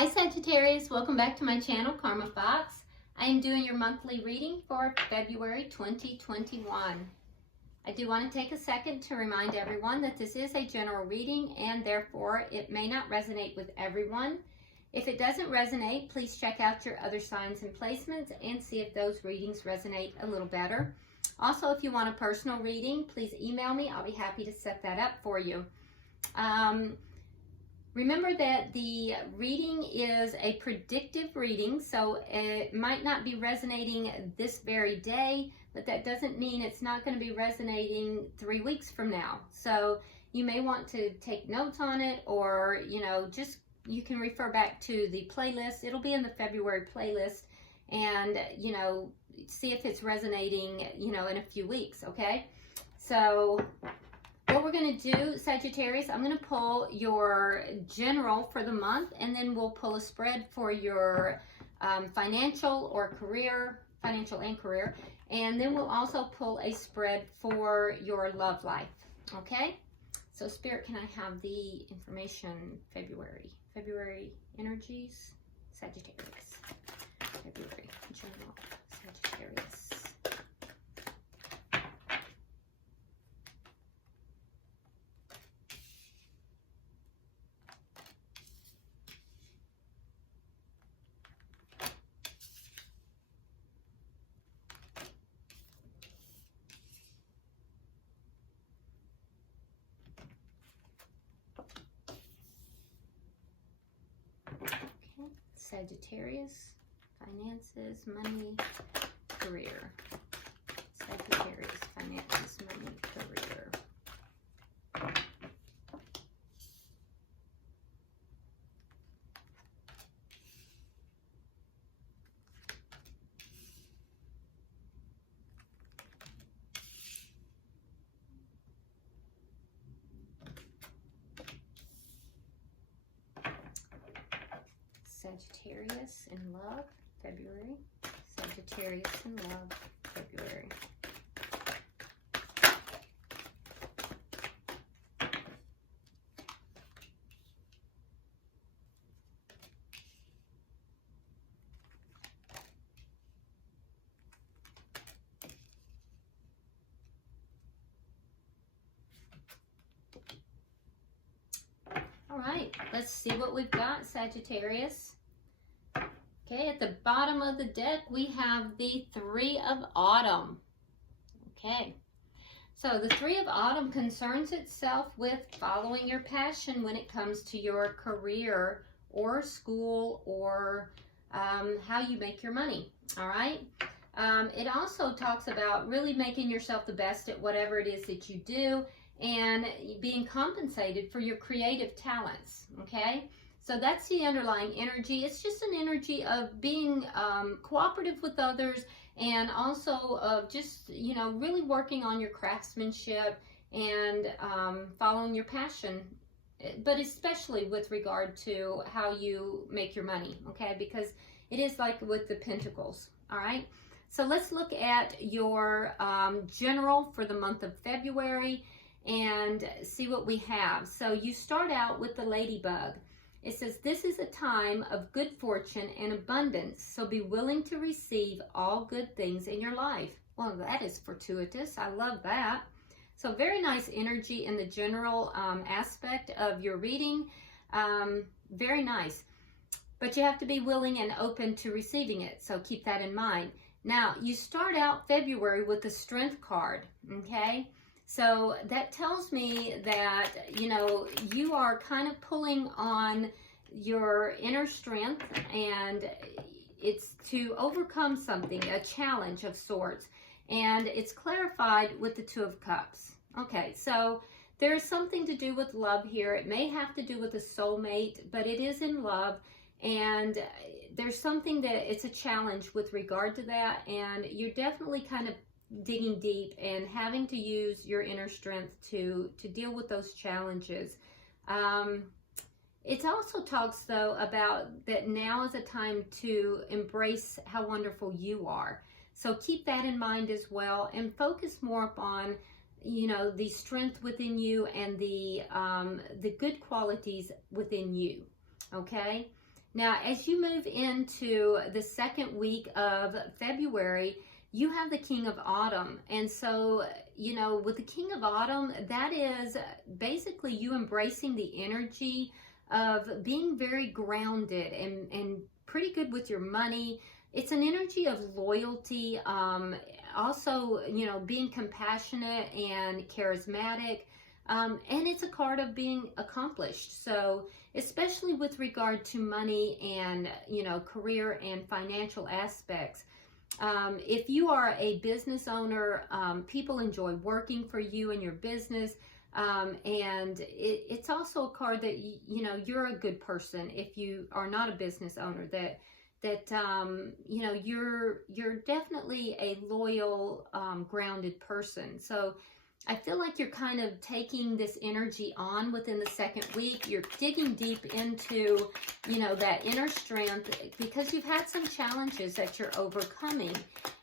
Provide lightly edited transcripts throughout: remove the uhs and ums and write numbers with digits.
Hi Sagittarius, welcome back to my channel, Karma Fox. I am doing your monthly reading for February 2021. I do want to take a second to remind everyone that this is a general reading and therefore it may not resonate with everyone. If it doesn't resonate, please check out your other signs and placements and see if those readings resonate a little better. Also, if you want a personal reading, please email me. I'll be happy to set that up for you. Remember that the reading is a predictive reading, so it might not be resonating this very day, but that doesn't mean it's not going to be resonating 3 weeks from now. So you may want to take notes on it, or, just you can refer back to the playlist. It'll be in the February playlist, and, see if it's resonating, in a few weeks, okay? So what we're going to do, Sagittarius, I'm going to pull your general for the month, and then we'll pull a spread for your financial or career, financial and career, and then we'll also pull a spread for your love life, okay? So Spirit, can I have the information February energies, Sagittarius, February general, Sagittarius. Sagittarius, finances, money, career. Sagittarius, finances, money, career. Sagittarius in love, February. Sagittarius in love, February. All right, let's see what we've got, Sagittarius. Okay, at the bottom of the deck, we have the Three of Autumn. Okay, so the Three of Autumn concerns itself with following your passion when it comes to your career or school or how you make your money, all right? It also talks about really making yourself the best at whatever it is that you do and being compensated for your creative talents, okay? So that's the underlying energy. It's just an energy of being cooperative with others, and also of just, really working on your craftsmanship and following your passion, but especially with regard to how you make your money, okay? Because it is like with the Pentacles, all right? So let's look at your general for the month of February and see what we have. So you start out with the Ladybug. It says, this is a time of good fortune and abundance, so be willing to receive all good things in your life. Well, that is fortuitous. I love that. So very nice energy in the general aspect of your reading. Very nice. But you have to be willing and open to receiving it, so keep that in mind. Now, you start out February with the Strength card, okay? So that tells me that, you are kind of pulling on your inner strength, and it's to overcome something, a challenge of sorts. And it's clarified with the Two of Cups. Okay, so there's something to do with love here. It may have to do with a soulmate, but it is in love. And there's something that it's a challenge with regard to that. And you're definitely kind of digging deep and having to use your inner strength to deal with those challenges. It also talks, though, about that now is a time to embrace how wonderful you are. So keep that in mind as well, and focus more upon, the strength within you and the good qualities within you, okay? Now, as you move into the second week of February, you have the King of Autumn. And so, you know, with the King of Autumn, that is basically you embracing the energy of being very grounded and pretty good with your money. It's an energy of loyalty, also, you know, being compassionate and charismatic. And it's a card of being accomplished. So especially with regard to money and, you know, career and financial aspects. If you are a business owner, people enjoy working for you and your business. And it's also a card that, you know, you're a good person if you are not a business owner, that you know, you're definitely a loyal, grounded person. So I feel like you're kind of taking this energy on within the second week. You're digging deep into, you know, that inner strength because you've had some challenges that you're overcoming.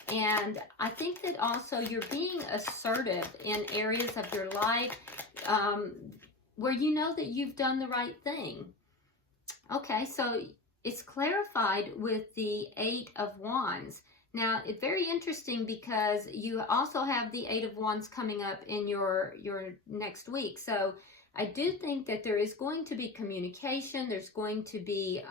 And I think that also you're being assertive in areas of your life where you know that you've done the right thing. Okay, so it's clarified with the Eight of Wands. Now, it's very interesting because you also have the Eight of Wands coming up in your next week. So I do think that there is going to be communication. There's going to be,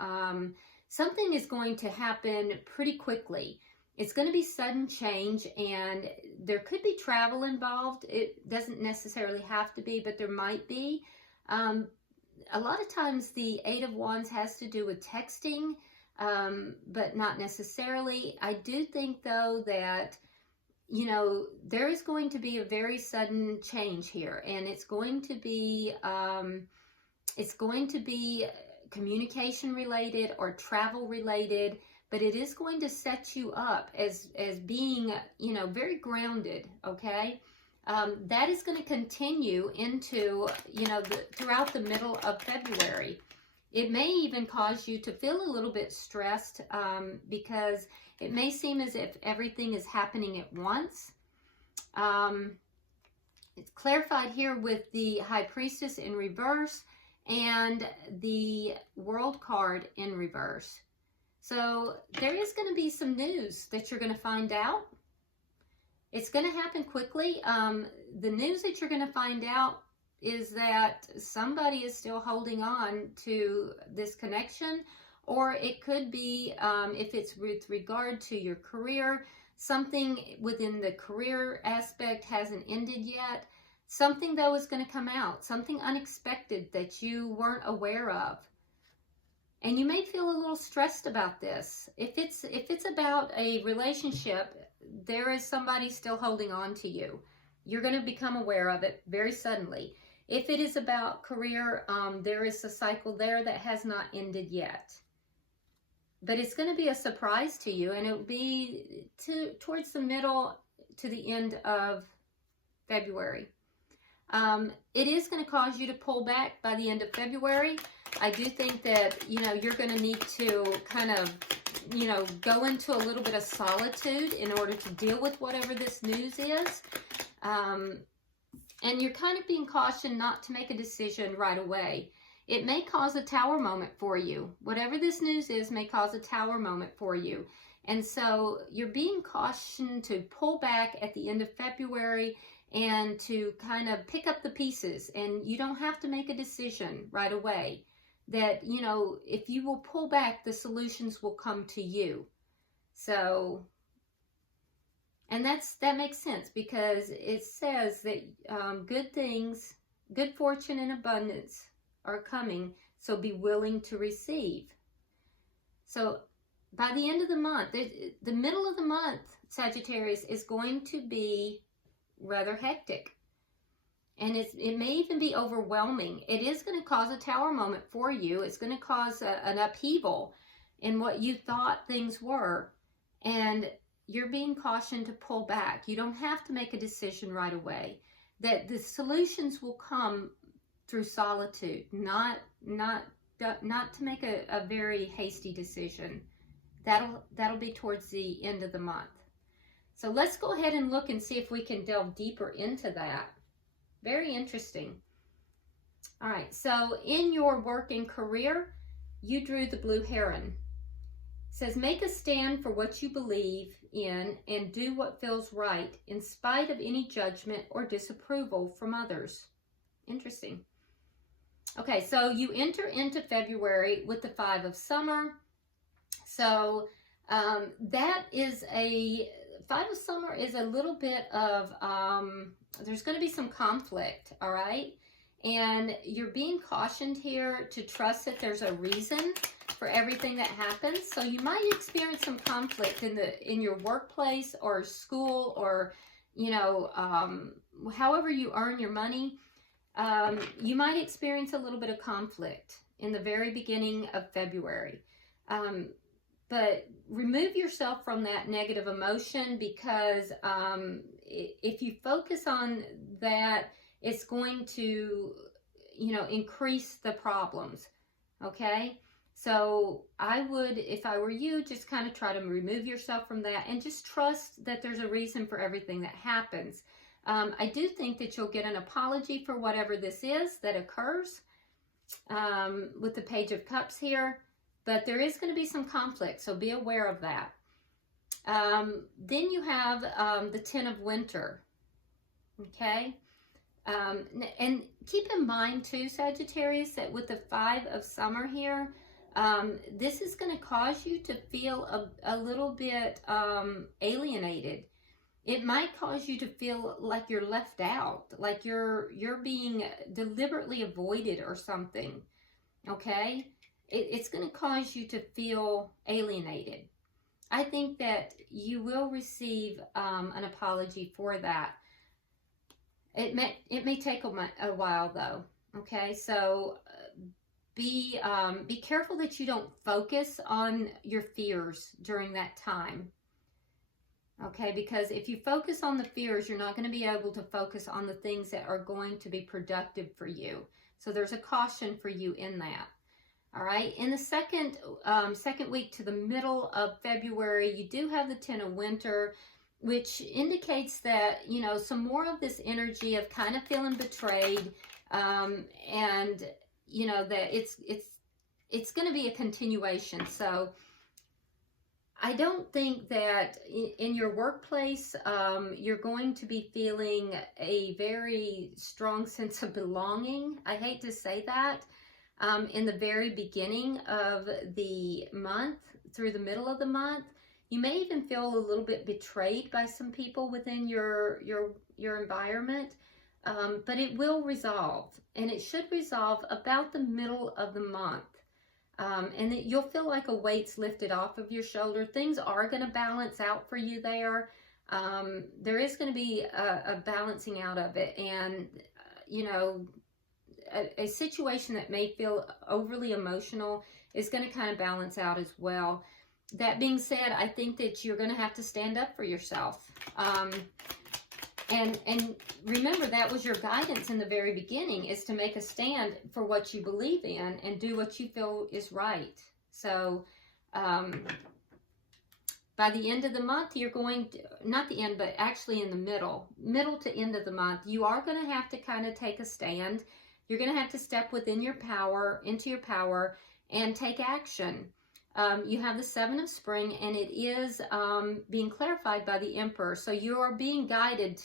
something is going to happen pretty quickly. It's going to be sudden change, and there could be travel involved. It doesn't necessarily have to be, but there might be. A lot of times the Eight of Wands has to do with texting, but not necessarily. I do think, though, that, you know, there is going to be a very sudden change here, and it's going to be communication related or travel related, but it is going to set you up as being, you know, very grounded. Okay. That is going to continue into, you know, throughout the middle of February. It may even cause you to feel a little bit stressed because it may seem as if everything is happening at once. It's clarified here with the High Priestess in reverse and the World card in reverse. So there is going to be some news that you're going to find out. It's going to happen quickly. The news that you're going to find out is that somebody is still holding on to this connection, or it could be, if it's with regard to your career, something within the career aspect hasn't ended yet. Something, though, is going to come out, something unexpected that you weren't aware of. And you may feel a little stressed about this. If it's about a relationship, there is somebody still holding on to you. You're going to become aware of it very suddenly. If it is about career, there is a cycle there that has not ended yet. But it's going to be a surprise to you, and it will be towards the middle to the end of February. It is going to cause you to pull back by the end of February. I do think that, you know, you're going to need to kind of, you know, go into a little bit of solitude in order to deal with whatever this news is. And you're kind of being cautioned not to make a decision right away. It may cause a tower moment for you. Whatever this news is may cause a tower moment for you. And so you're being cautioned to pull back at the end of February and to kind of pick up the pieces. And you don't have to make a decision right away. That, you know, if you will pull back, the solutions will come to you. So, and that makes sense because it says that good things, good fortune and abundance are coming, so be willing to receive. So by the end of the month, the middle of the month, Sagittarius, is going to be rather hectic. And it may even be overwhelming. It is going to cause a tower moment for you. It's going to cause an upheaval in what you thought things were. And you're being cautioned to pull back. You don't have to make a decision right away. That the solutions will come through solitude, not to make a very hasty decision. That'll be towards the end of the month. So let's go ahead and look and see if we can delve deeper into that. Very interesting. All right, so in your work and career, you drew the blue heron. It says, make a stand for what you believe in and do what feels right in spite of any judgment or disapproval from others. Interesting. Okay, so you enter into February with the 5 of summer. So that is a 5 of summer is a little bit of, there's going to be some conflict, all right? And you're being cautioned here to trust that there's a reason for everything that happens. So you might experience some conflict in your workplace or school, or, you know, however you earn your money. You might experience a little bit of conflict in the very beginning of February. But remove yourself from that negative emotion, because if you focus on that, it's going to, you know, increase the problems, okay? So I would, if I were you, just kind of try to remove yourself from that and just trust that there's a reason for everything that happens. I do think that you'll get an apology for whatever this is that occurs with the Page of Cups here, but there is going to be some conflict, so be aware of that. Then you have the 10 of Winter, okay? And keep in mind too, Sagittarius, that with the 5 of Summer here, this is going to cause you to feel a little bit alienated. It might cause you to feel like you're left out, like you're being deliberately avoided or something, okay? It's going to cause you to feel alienated. I think that you will receive an apology for that. It may take a while though, okay? So be careful that you don't focus on your fears during that time. Okay, because if you focus on the fears, you're not going to be able to focus on the things that are going to be productive for you. So there's a caution for you in that. All right, in the second week to the middle of February, you do have the 10 of Winter, which indicates that, you know, some more of this energy of kind of feeling betrayed, and, you know, that it's going to be a continuation. So I don't think that in your workplace, you're going to be feeling a very strong sense of belonging. I hate to say that. In the very beginning of the month through the middle of the month, you may even feel a little bit betrayed by some people within your environment, but it will resolve, and it should resolve about the middle of the month. And that you'll feel like a weight's lifted off of your shoulder. Things are going to balance out for you there. There is going to be a balancing out of it. And, you know, a situation that may feel overly emotional is going to kind of balance out as well. That being said, I think that you're going to have to stand up for yourself. And remember, that was your guidance in the very beginning, is to make a stand for what you believe in and do what you feel is right. So by the end of the month, you're going to, not the end, but actually in the middle to end of the month, you are going to have to kind of take a stand. You're going to have to step within your power, into your power, and take action. You have the 7 of Spring, and it is being clarified by the Emperor. So you are being guided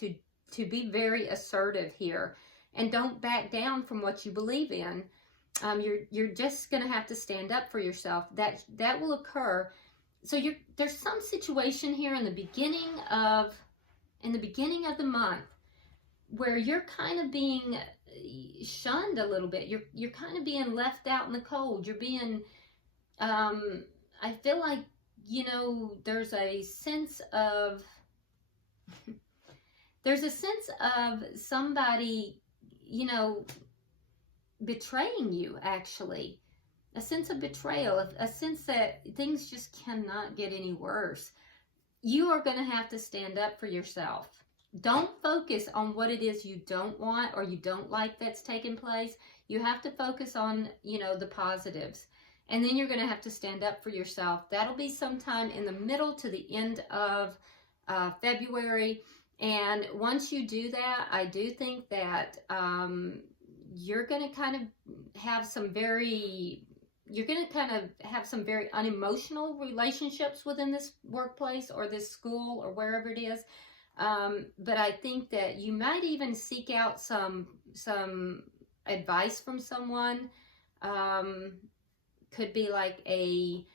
to be very assertive here, and don't back down from what you believe in. You're just going to have to stand up for yourself. That will occur. So there's some situation here in the beginning of the month where you're kind of being shunned a little bit. You're kind of being left out in the cold. You're being I feel like, you know, there's a sense of somebody, you know, betraying you, actually. A sense of betrayal, a sense that things just cannot get any worse. You are going to have to stand up for yourself. Don't focus on what it is you don't want or you don't like that's taking place. You have to focus on, you know, the positives. And then you're going to have to stand up for yourself. That'll be sometime in the middle to the end of February. And once you do that, I do think that you're going to kind of have some very you're going to kind of have some very unemotional relationships within this workplace or this school or wherever it is. But I think that you might even seek out some advice from someone. Could be like a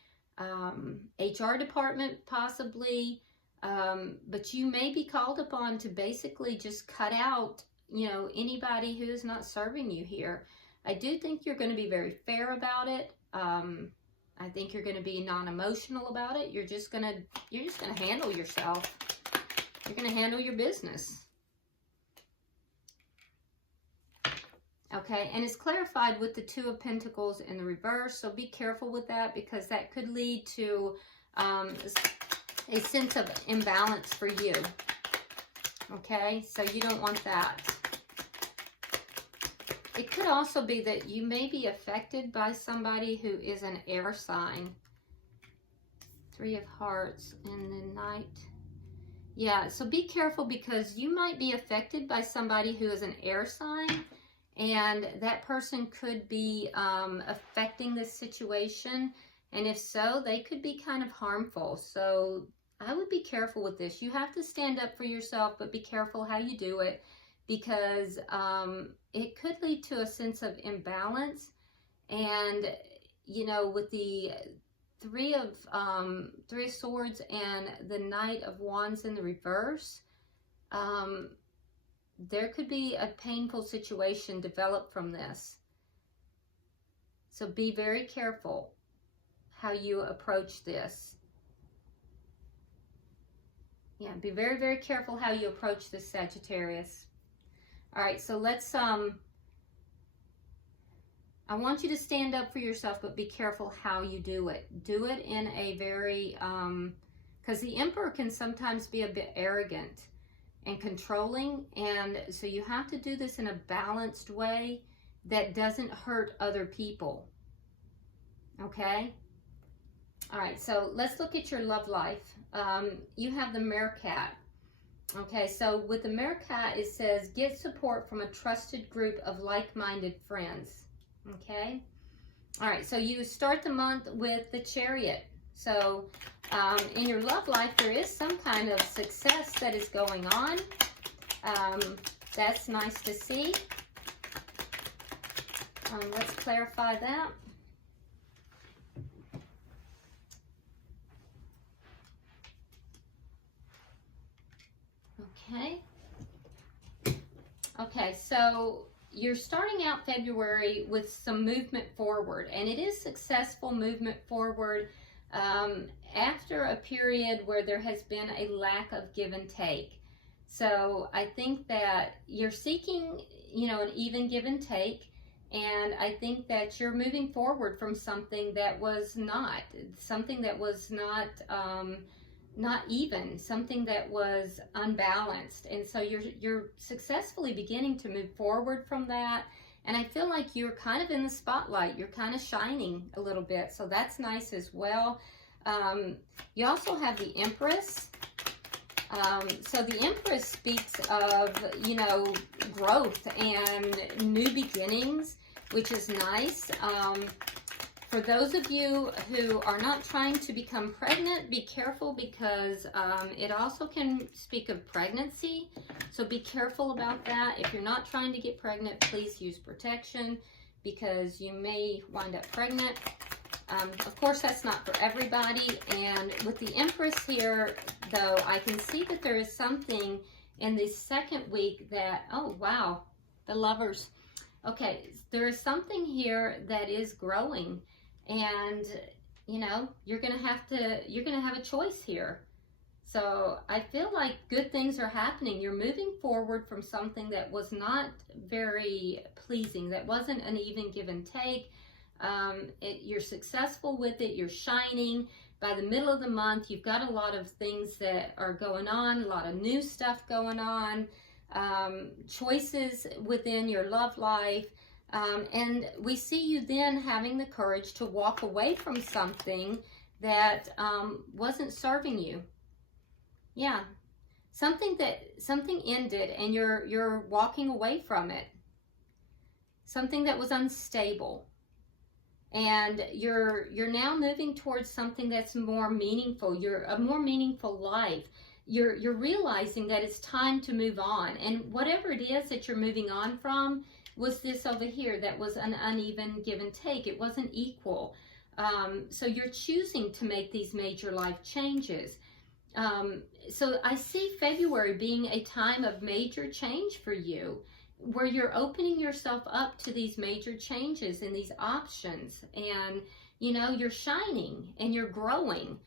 HR department possibly. But you may be called upon to basically just cut out, you know, anybody who is not serving you here. I do think you're going to be very fair about it. I think you're going to be non-emotional about it. You're just going to handle yourself. You're going to handle your business. Okay, and it's clarified with the Two of Pentacles in the reverse, so be careful with that because that could lead to a sense of imbalance for you. Okay, so you don't want that. It could also be that you may be affected by somebody who is an air sign. Three of Hearts in the Knight. Yeah, so be careful because you might be affected by somebody who is an air sign, and that person could be affecting this situation. And if so, they could be kind of harmful. So I would be careful with this. You have to stand up for yourself, but be careful how you do it because it could lead to a sense of imbalance. And, you know, with the Three of Swords and the Knight of Wands in the reverse, there could be a painful situation develop from this. So be very careful how you approach this. Yeah, be very, very careful how you approach this, Sagittarius. All right, so let's, I want you to stand up for yourself, but be careful how you do it. Do it in a very, because the Emperor can sometimes be a bit arrogant and controlling, and so you have to do this in a balanced way that doesn't hurt other people. Okay? All right, so let's look at your love life. You have the Meerkat. Okay, so with the Meerkat, it says, get support from a trusted group of like-minded friends. Okay? All right, so you start the month with the Chariot. So in your love life, there is some kind of success that is going on. That's nice to see. Let's clarify that. Okay. Okay, so you're starting out February with some movement forward, and it is successful movement forward after a period where there has been a lack of give and take. So I think that you're seeking, you know, an even give and take, and I think that you're moving forward from something that was not not even, something that was unbalanced. And so you're successfully beginning to move forward from that. And I feel like you're kind of in the spotlight. You're kind of shining a little bit. So that's nice as well. You also have the Empress. So the Empress speaks of, you know, growth and new beginnings, which is nice. For those of you who are not trying to become pregnant, be careful because it also can speak of pregnancy. So be careful about that. If you're not trying to get pregnant, please use protection because you may wind up pregnant. Of course, that's not for everybody. And with the Empress here, though, I can see that there is something in the second week that, oh, wow, the Lovers. Okay, there is something here that is growing. And, you know, you're going to have a choice here. So I feel like good things are happening. You're moving forward from something that was not very pleasing, that wasn't an even give and take. You're successful with it. You're shining. By the middle of the month, you've got a lot of things that are going on, a lot of new stuff going on, choices within your love life. And we see you then having the courage to walk away from something that wasn't serving you. Yeah, something ended and you're walking away from it. Something that was unstable. And you're now moving towards something that's more meaningful. You're a more meaningful life. You're realizing that it's time to move on. And whatever it is that you're moving on from was this over here that was an uneven give and take. It wasn't equal. So you're choosing to make these major life changes. So I see February being a time of major change for you, where you're opening yourself up to these major changes and these options, and you know, you're shining and you're growing.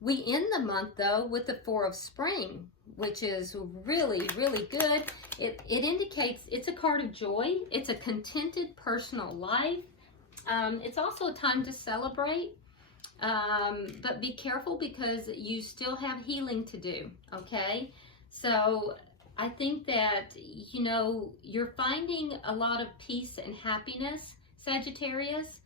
We end the month though with the Four of Spring, which is really, really good. It indicates it's a card of joy. It's a contented personal life. It's also a time to celebrate, but be careful because you still have healing to do, okay? So I think that, you know, you're finding a lot of peace and happiness, Sagittarius.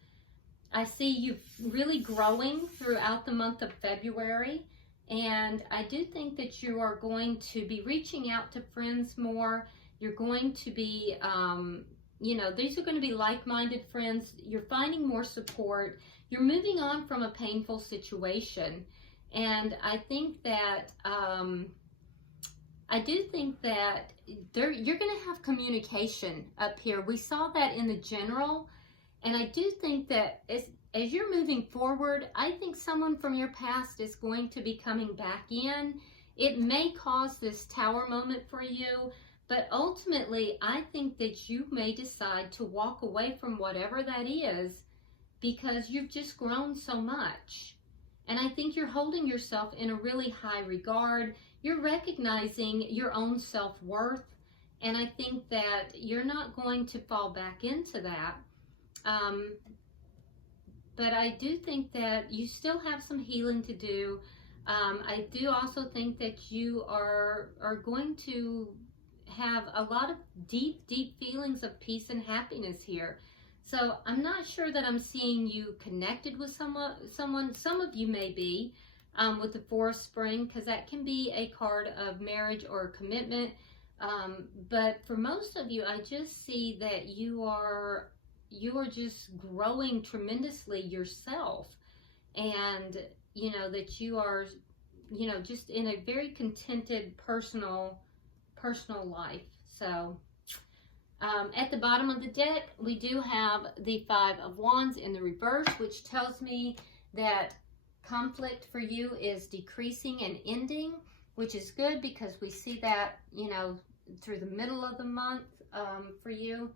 I see you really growing throughout the month of February, and I do think that you are going to be reaching out to friends more. You're going to be, you know, these are going to be like-minded friends. You're finding more support. You're moving on from a painful situation, and I think that, I do think that you're going to have communication up here. We saw that in the general. And I do think that as you're moving forward, I think someone from your past is going to be coming back in. It may cause this tower moment for you, but ultimately, I think that you may decide to walk away from whatever that is because you've just grown so much. And I think you're holding yourself in a really high regard. You're recognizing your own self-worth. And I think that you're not going to fall back into that. But I do think that you still have some healing to do. I do also think that you are going to have a lot of deep, deep feelings of peace and happiness here. So I'm not sure that I'm seeing you connected with someone. Some of you may be with the Four of Spring, because that can be a card of marriage or commitment. But for most of you, I just see that you are just growing tremendously yourself, and you know that you are, you know, just in a very contented personal life. So at the bottom of the deck, we do have the Five of Wands in the reverse, which tells me that conflict for you is decreasing and ending, which is good because we see that, you know, through the middle of the month for you.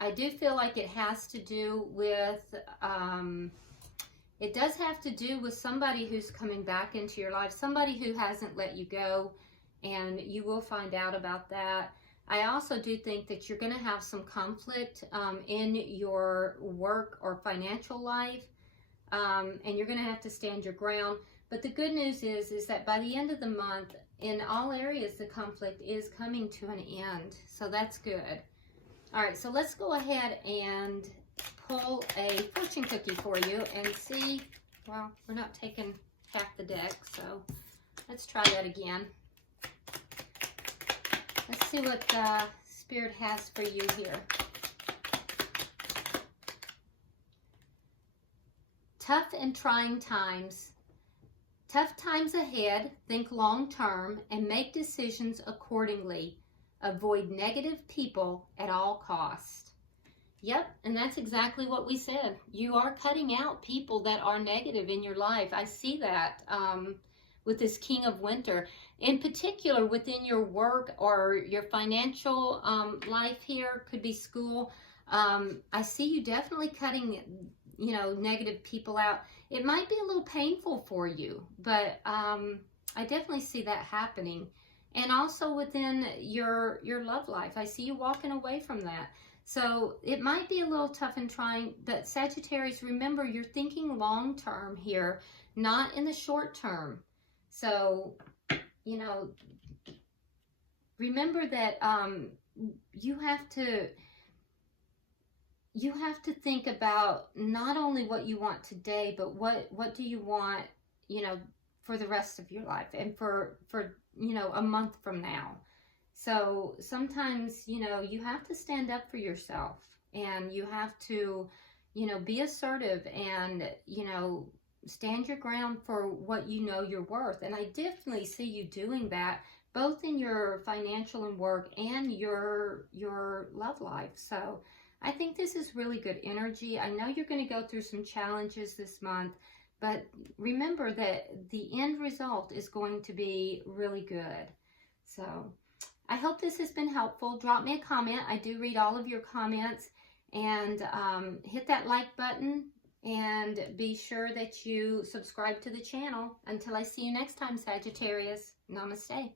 I do feel like it has to do with, it does have to do with somebody who's coming back into your life, somebody who hasn't let you go, and you will find out about that. I also do think that you're going to have some conflict in your work or financial life, and you're going to have to stand your ground. But the good news is that by the end of the month, in all areas, the conflict is coming to an end. So that's good. All right, so let's go ahead and pull a fortune cookie for you and see. Well, we're not taking half the deck, so let's try that again. Let's see what Spirit has for you here. Tough and trying times. Tough times ahead. Think long term and make decisions accordingly. Avoid negative people at all costs. Yep, and that's exactly what we said. You are cutting out people that are negative in your life. I see that with this King of Winter. In particular, within your work or your financial life here, could be school. I see you definitely cutting, you know, negative people out. It might be a little painful for you, but I definitely see that happening. And also within your love life, I see you walking away from that. So it might be a little tough and trying, but Sagittarius, remember, you're thinking long term here, not in the short term. So, you know, remember that you have to think about not only what you want today, but what do you want, you know, for the rest of your life and for you know, a month from now. So sometimes, you know, you have to stand up for yourself, and you have to, you know, be assertive and, you know, stand your ground for what you know you're worth. And I definitely see you doing that, both in your financial and work and your love life. So I think this is really good energy. I know you're going to go through some challenges this month, but remember that the end result is going to be really good. So I hope this has been helpful. Drop me a comment. I do read all of your comments. And hit that like button and be sure that you subscribe to the channel. Until I see you next time, Sagittarius. Namaste.